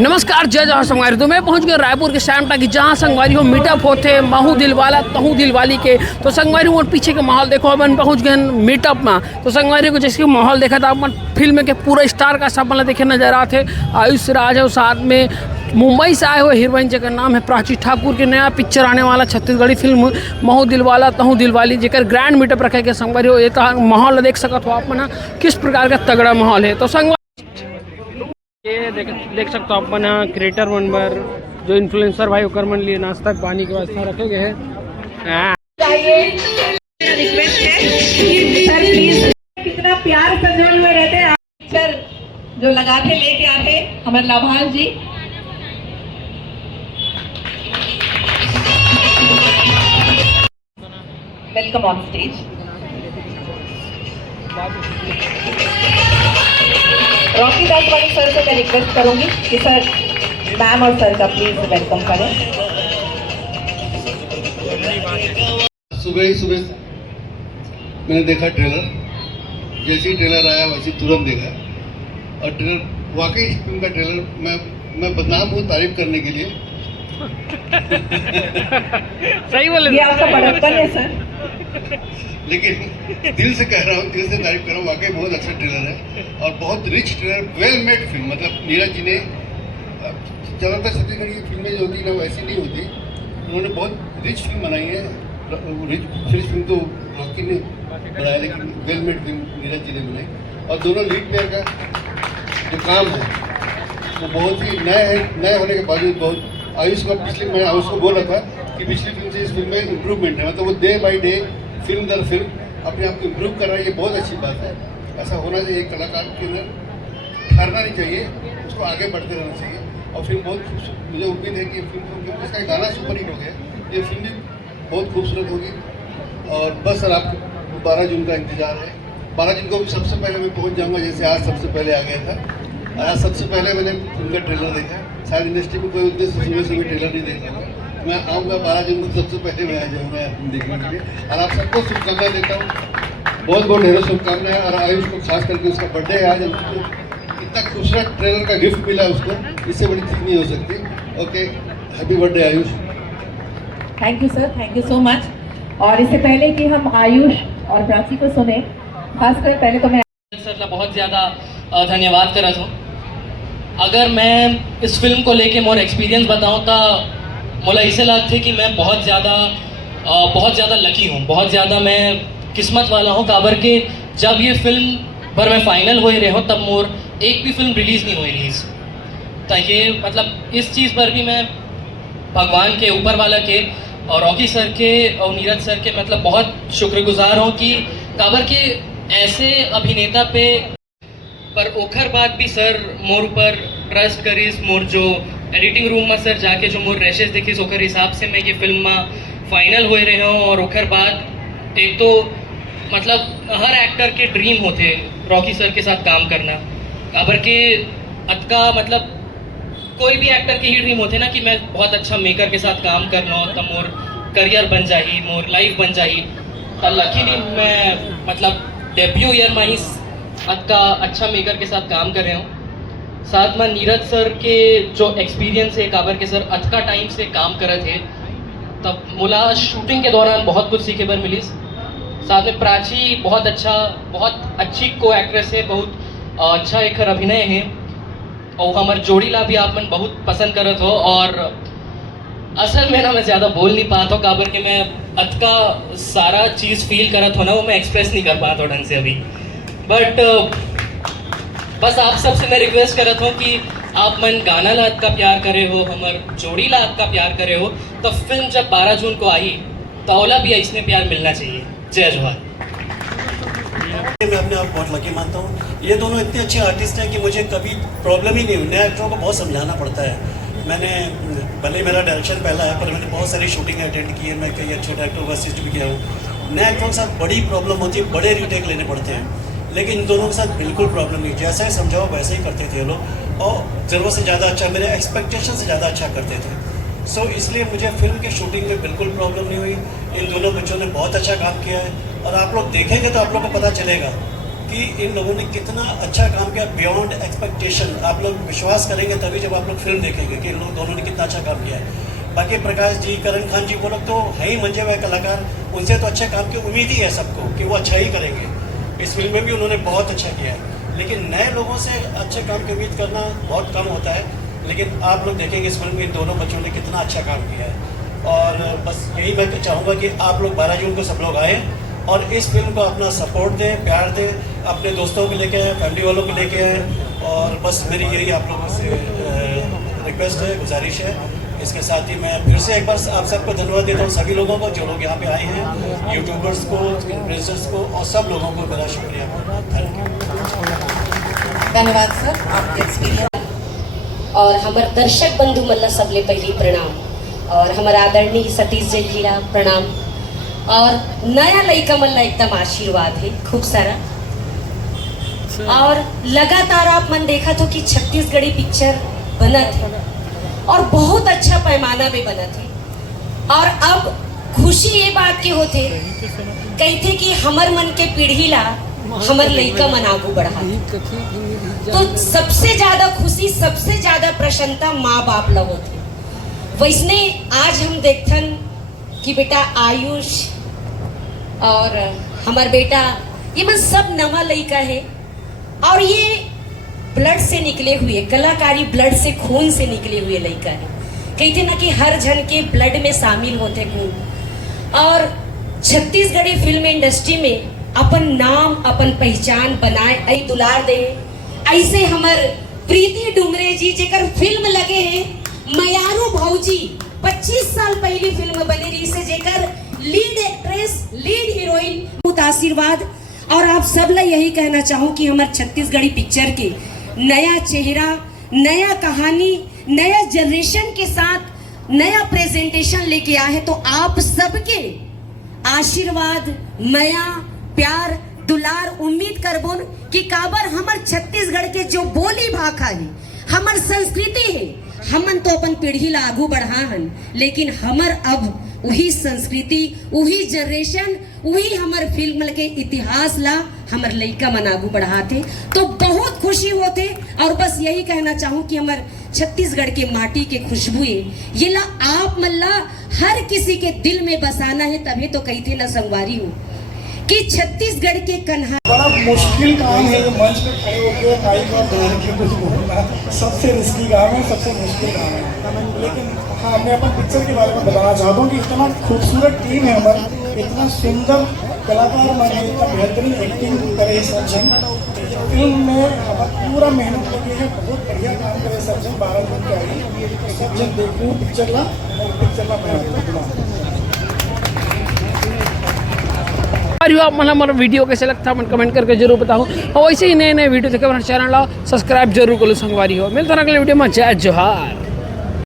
नमस्कार, जय जहाँ संगवारी। तो मैं पहुंच गया रायपुर के श्याम टाकी, जहाँ संगवारी हो मीटअप होते महू दिलवाला तहू दिलवाली के। तो संगवारी वो पीछे के माहौल देखो, अपन पहुंच गए मीटअप में। तो संगवारी को जैसे माहौल देखा था अपन फिल्म के पूरा स्टार का सब मतलब देखे नजर आते। आयुष राज है साथ में, मुंबई से आए हुए हीरोइन जिसका नाम है प्राची ठाकुर के नया पिक्चर आने वाला छत्तीसगढ़ी फिल्म महू दिलवाला तहू दिलवाली जेकर ग्रैंड मीटअप रखे के संगवारी हो। ये माहौल देख सकते हो आप ना किस प्रकार का तगड़ा माहौल है। तो संगवारी ये देख सकते हो अपन क्रिएटर मेंबर जो इन्फ्लुएंसर भाई होकर मन लिए नाश्ता पानी की व्यवस्था रखे गए हैं। रिक्वेस्ट है कि सर प्लीज कितना प्यार सजोए हुए रहते हैं सर, जो लगाते लेके आते हमारे लाभाल जी। Welcome on stage. Rocky Daswani sir से मैं रिक्वेस्ट करूंगी कि सर मैम और सर का प्लीज वेलकम करें। सुबह ही सुबह मैंने देखा ट्रेलर, जैसे ही ट्रेलर आया वैसे तुरंत देखा। और ट्रेलर वाकई इस फिल्म का ट्रेलर मैं बदनाम हूँ तारीफ करने के लिए। सही बोले, ये आपका बड़प्पन है सर। लेकिन दिल से कह रहा हूँ, दिल से तारीफ कर रहा हूँ। वाकई बहुत अच्छा ट्रेलर है और बहुत rich trailer, well made film. मतलब नीरज जी ने ज़्यादातर छत्तीसगढ़ी की फिल्में जो होती ना वैसी नहीं होती, उन्होंने बहुत रिच फिल्म बनाई है। रिच फिल्म तो रॉकी ने बनाया, लेकिन well made film Neeraj ji ने बनाई। और दोनों लीड प्लेयर का जो काम है वो बहुत ही नया है। नए होने के बावजूद बहुत आयुष का मैंने आयुष को बोला था कि पिछली फिल्म से इस फिल्म में इम्प्रूवमेंट है। मतलब वो डे बाई डे फिल्म दर फिल्म अपने आप को इम्प्रूव कर रहा है। ये बहुत अच्छी बात है, ऐसा होना चाहिए। कलाकार के अंदर ठहरना नहीं चाहिए, उसको आगे बढ़ते रहना चाहिए। और फिल्म बहुत खूबसूरत, मुझे उम्मीद है कि फिल्म क्योंकि इसका गाना सुपर हिट हो गया, ये फिल्म भी बहुत खूबसूरत होगी। और बस सर आपको 12 जून का इंतजार है। 12 जून को भी सबसे पहले मैं पहुँच जाऊँगा, जैसे आज सबसे पहले आ गया था। आज सबसे पहले मैंने फिल्म का ट्रेलर देखा। शायद इंडस्ट्री में कोई उद्देश्य सुबह सुबह ट्रेलर नहीं देखा। मैं आऊँगा 12 जून को, सबसे पहले मैं आ जाऊँगा देखने के लिए। और आप सबको शुभकामनाएं देता हूँ, बहुत बहुत ढेरों शुभकामनाएं। और आयुष को खास करके उसका बर्थडे है आज, इतना खूबसूरत ट्रेलर का गिफ्ट मिला उसको, इससे बड़ी चीज नहीं हो सकती। Okay, happy birthday Ayush. Thank you sir, thank you so much. और इससे पहले कि हम आयुष और प्राची को सुने, खासकर पहले तो मैं सर बहुत ज़्यादा धन्यवाद करत हूँ। अगर मैं इस फिल्म को लेके मोर एक्सपीरियंस बताऊँ तो मुझे ऐसे लगते कि मैं बहुत ज़्यादा लकी हूँ, बहुत ज़्यादा मैं किस्मत वाला हूँ। काबर के जब ये फिल्म पर मैं फाइनल हो ही रहे हूँ, तब मोर एक भी फिल्म रिलीज़ नहीं हुई रिलीज़। तो ये मतलब इस चीज़ पर भी मैं भगवान के, ऊपर वाला के और रॉकी सर के और नीरज सर के मतलब बहुत शुक्रगुजार हूँ कि काबर के ऐसे अभिनेता पे पर ओखर बाद भी सर मोर ऊपर ट्रस्ट करीस। मोर जो एडिटिंग रूम में सर जाके जो मोर रैशेस देखीस ओखर हिसाब से मैं ये फिल्म में फाइनल हो रहे हूँ। और ओखर बाद एक तो मतलब हर एक्टर के ड्रीम होते रॉकी सर के साथ काम करना। काबर के अतका मतलब कोई भी एक्टर के ही ड्रीम होते ना कि मैं बहुत अच्छा मेकर के साथ काम कर रहा हूँ, तब मोर करियर बन जाही, मोर लाइफ बन जाही। तब लकीली मैं मतलब डेब्यू ईयर में ही अतका अच्छा मेकर के साथ काम कर रहे हूँ। साथ में नीरज सर के जो एक्सपीरियंस है, काबर के सर अतका टाइम से काम कर रहे थे, तब मुला शूटिंग के दौरान बहुत कुछ सीखे पर मिली। साथ में प्राची बहुत अच्छी को एक्ट्रेस है, बहुत अच्छा एक अभिनय है। और हमारे जोड़ी ला भी आप मन बहुत पसंद करत हो। और असल में ना मैं ज़्यादा बोल नहीं पाता हूँ, काबर के मैं अतका सारा चीज़ फील करत हो ना, वो मैं एक्सप्रेस नहीं कर पाता ढंग से अभी। बट बस आप सबसे मैं रिक्वेस्ट करत हूँ कि आप मन गाना ला का प्यार करे हो, हमार जोड़ी ला का प्यार करे हो, तो फिल्म जब 12 जून को आई तो ओला भी इसमें प्यार मिलना चाहिए। जय जोहार। मैं अपने आप बहुत लकी मानता हूँ। ये दोनों इतने अच्छे आर्टिस्ट हैं कि मुझे कभी प्रॉब्लम ही नहीं हुई। नए एक्टरों को बहुत समझाना पड़ता है। मैंने भले मेरा डायरेक्शन पहला है, पर मैंने बहुत सारी शूटिंग अटेंड की है। मैं कई अच्छे डायरेक्टरों को असिस्ट भी किया हूँ। नए एक्टरों के साथ बड़ी प्रॉब्लम होती है, बड़े रीटेक लेने पड़ते हैं। लेकिन इन दोनों के साथ बिल्कुल प्रॉब्लम नहीं, जैसा ही समझाओ वैसे ही करते थे ये लोग। और ज़रूरत से ज़्यादा अच्छा, मेरे एक्सपेक्टेशन से ज़्यादा अच्छा करते थे। सो इसलिए मुझे फिल्म के शूटिंग में बिल्कुल प्रॉब्लम नहीं हुई। इन दोनों बच्चों ने बहुत अच्छा काम किया है। और आप लोग देखेंगे तो आप लोग को पता चलेगा कि इन लोगों ने कितना अच्छा काम किया, बियॉन्ड एक्सपेक्टेशन। आप लोग विश्वास करेंगे तभी जब आप लोग फिल्म देखेंगे कि इन लोग दोनों ने कितना अच्छा काम किया है। बाकी प्रकाश जी, करण खान जी, वो लोग तो है ही मंजे हुए कलाकार, उनसे तो अच्छे काम की उम्मीद ही है सबको कि वो अच्छा ही करेंगे। इस फिल्म में भी उन्होंने बहुत अच्छा किया है, लेकिन नए लोगों से अच्छे काम की उम्मीद करना बहुत कम होता है। लेकिन आप लोग देखेंगे इस फिल्म में इन दोनों बच्चों ने कितना अच्छा काम किया है। और बस यही मैं चाहूँगा कि आप लोग 12 जून को सब लोग आएँ और इस फिल्म को अपना सपोर्ट दें, प्यार दें, अपने दोस्तों को लेके आए, फैमिली वालों को लेके आए। और बस मेरी यही आप लोगों से रिक्वेस्ट है, गुजारिश है। इसके साथ ही मैं फिर से एक बार आप सबको धन्यवाद देता हूँ, सभी लोगों को जो लोग यहाँ पे आए हैं, यूट्यूबर्स को, इन्फ्लुएंसर्स को, और सब लोगों को मेरा शुक्रिया। Thank you. धन्यवाद सर आपके एक्सपीरियंस। और हमारे दर्शक बंधु मल्ला सबले पहली प्रणाम, और हमारे आदरणीय सतीश जी जीला प्रणाम। और नया लड़का मल्ला एकदम आशीर्वाद है खूब सारा। और लगातार आप मन देखा तो कि छत्तीसगढ़ी पिक्चर बना थे और बहुत अच्छा पैमाना में बना थे। और अब खुशी ये बात के होते कहते कि हमर मन के पीढ़ी ला हमर लड़का मन आगू बढ़ा। तो सबसे ज्यादा खुशी, सबसे ज्यादा प्रसन्नता माँ बाप लोग होते। वैसने आज हम देखथन कि बेटा आयुष और हमार बेटा ये मन सब नवा लड़का है, और ये ब्लड से निकले हुए, कलाकारी ब्लड से, खून से निकले हुए लड़का है। कहते ना कि हर जन के ब्लड में शामिल होते खून। और छत्तीसगढ़ी फिल्म इंडस्ट्री में अपन नाम, अपन पहचान बनाए, ऐ दुलार दे। ऐसे हमार प्रीति डुमरे जी जेकर फिल्म लगे हैं मयारू भौजी, 25 साल पहली फिल्म बनी रही से, जेकर लीड एक्ट्रेस, लीड हीरोइन, बहुत आशीर्वाद। और आप सब ला यही कहना चाहूँ कि हमारे छत्तीसगढ़ी पिक्चर के नया चेहरा, नया कहानी, नया जनरेशन के साथ नया प्रेजेंटेशन लेके आए हैं। तो आप सबके आशीर्वाद, माया, प्यार, दुलार उम्मीद करबो कि काबर हमार छत्तीसगढ़ के जो बोली भाषा है, हमार संस्कृति है, हमन तो अपन पीढ़ी ला आगू बढ़ा हन, लेकिन हमर अब वही संस्कृति, वही जनरेशन, वही हमार फिल्म के इतिहास ला हमार लड़का मन आगू बढ़ाते। तो बहुत खुशी होते। और बस यही कहना चाहूँ कि हमार छत्तीसगढ़ के माटी के खुशबू ये ला आप मल्ला हर किसी के दिल में बसाना है, तभी तो कही थे ना संगवारी हूँ कि छत्तीसगढ़ के कन्हा। बड़ा मुश्किल काम है ये मंच पे खड़े होकर माइक और डाल के कुछ बोलना, सबसे रिस्की काम है, सबसे मुश्किल काम है। लेकिन हाँ, मैं अपन पिक्चर के बारे में बताना चाहता हूँ कि इतना खूबसूरत टीम है हमारी, इतना सुंदर कलाकार माने, इतना बेहतरीन एक्टिंग करे सब जन। फिल्म में हमारा पूरा मेहनत लगी है, बहुत बढ़िया काम करे सब जन। 12 जून के आई सब जन देखूँ पिक्चर ला, और पिक्चर ला मैं आप मतलब हमारा वीडियो कैसे लगता है मन कमेंट करके जरूर बताओ। और वैसे ही नए नए वीडियो देखे हमारे चैनल ला सब्सक्राइब जरूर करो संगवारी हो। मिलता है अगले वीडियो में। जय जोहार।